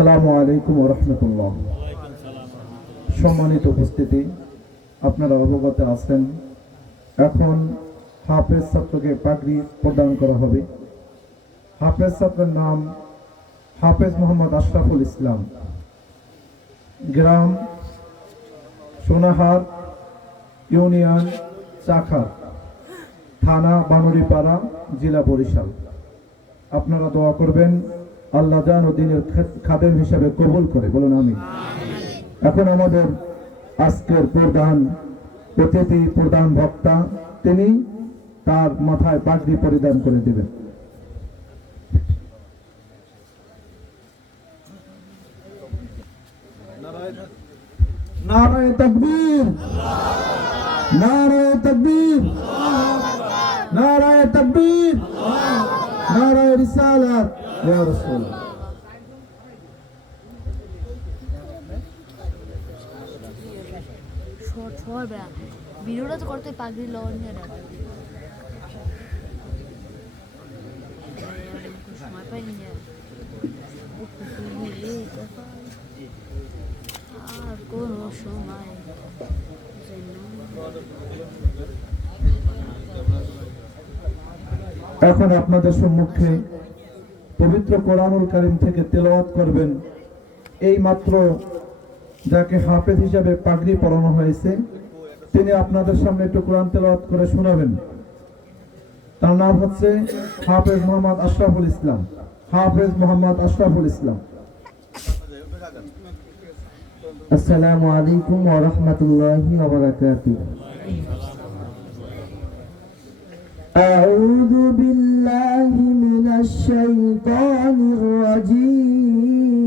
আসসালামু আলাইকুম ওয়া রাহমাতুল্লাহ। সম্মানিত উপস্থিতি, আপনারা অবগত আছেন এখন হাফেজ ছাত্রকে পাগড়ি প্রদান করা হবে। হাফেজ ছাত্রের নাম হাফেজ মোহাম্মদ আশরাফুল ইসলাম, গ্রাম সোনাহার, ইউনিয়ন চাখার, থানা বানুরিপাড়া, জেলা বরিশাল। আপনারা দোয়া করবেন আল্লাহ জান ও দ্বীনের খাদেম হিসাবে কবুল করে, বলুন আমিন। এখন আমাদের আজকের প্রধান অতিথি, প্রধান বক্তা, তিনি তার মাথায় পাগড়ি পরিধান করে দেবেন। নারায়ে তাকবীর, নারায়ে তাকবীর, নারায়ে তাকবীর, নারায়ে রিসালাত ইয়া রাসূল। ভিডিওটা তো করতে পাগড়ি লওয়ার নিয়ে সময় পাইনি আর কোনো সময়। এখন আপনাদের সম্মুখে পবিত্র কোরআনুল কারীম থেকে তেলাওয়াত করবেন এই মাত্র যাকে হাফেজ হিসাবে পাগড়ি পরানো হয়েছে, তিনি আপনাদের সামনে একটু কোরআন তেলাওয়াত করে শোনাবেন। তার নাম হচ্ছে হাফেজ মোহাম্মদ আশরাফুল ইসলাম। হাফেজ মোহাম্মদ আশরাফুল ইসলাম। আসসালামু আলাইকুম ওয়া রাহমাতুল্লাহি ওয়া বারাকাতুহু। আউযু বিল্লাহি মিনাশ শাইতানির রাজীম।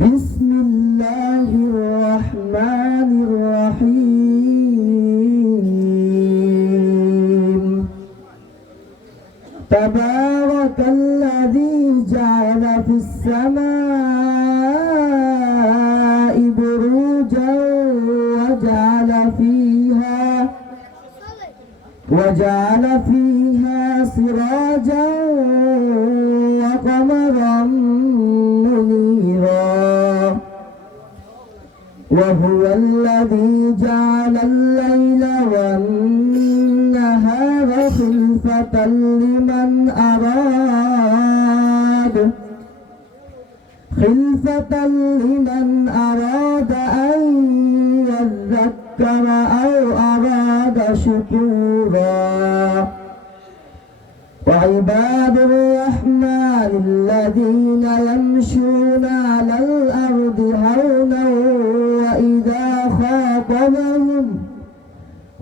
বিসমিল্লাহির রাহমানির রাহিম। তাবারাকাল্লাযী জা'আলা ফিস সামাই বুরুজান وجعل فيها سراجا وقمرا منيرا وهو الذي جعل الليل والنهار خلفة لمن أراد أن يذكر أو أراد شكورا. وعباد الرحمن الذين يمشون على الأرض هونا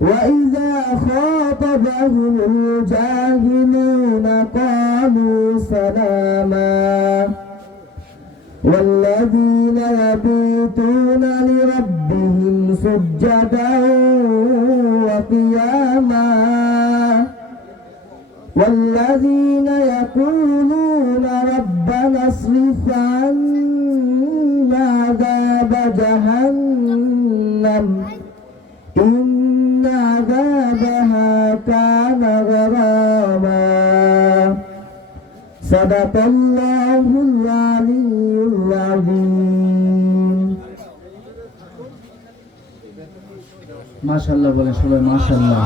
وإذا خاطبهم الجاهلون قالوا سلاما. والذين يبيتون لربهم سجدا وقياما. والذين يقولون ربنا اصرف عنا عذاب جهنم إن عذابها كان غراما. صدق الله العلي العظيم. মাশাআল্লাহ বলে সবাই মাশাআল্লাহ।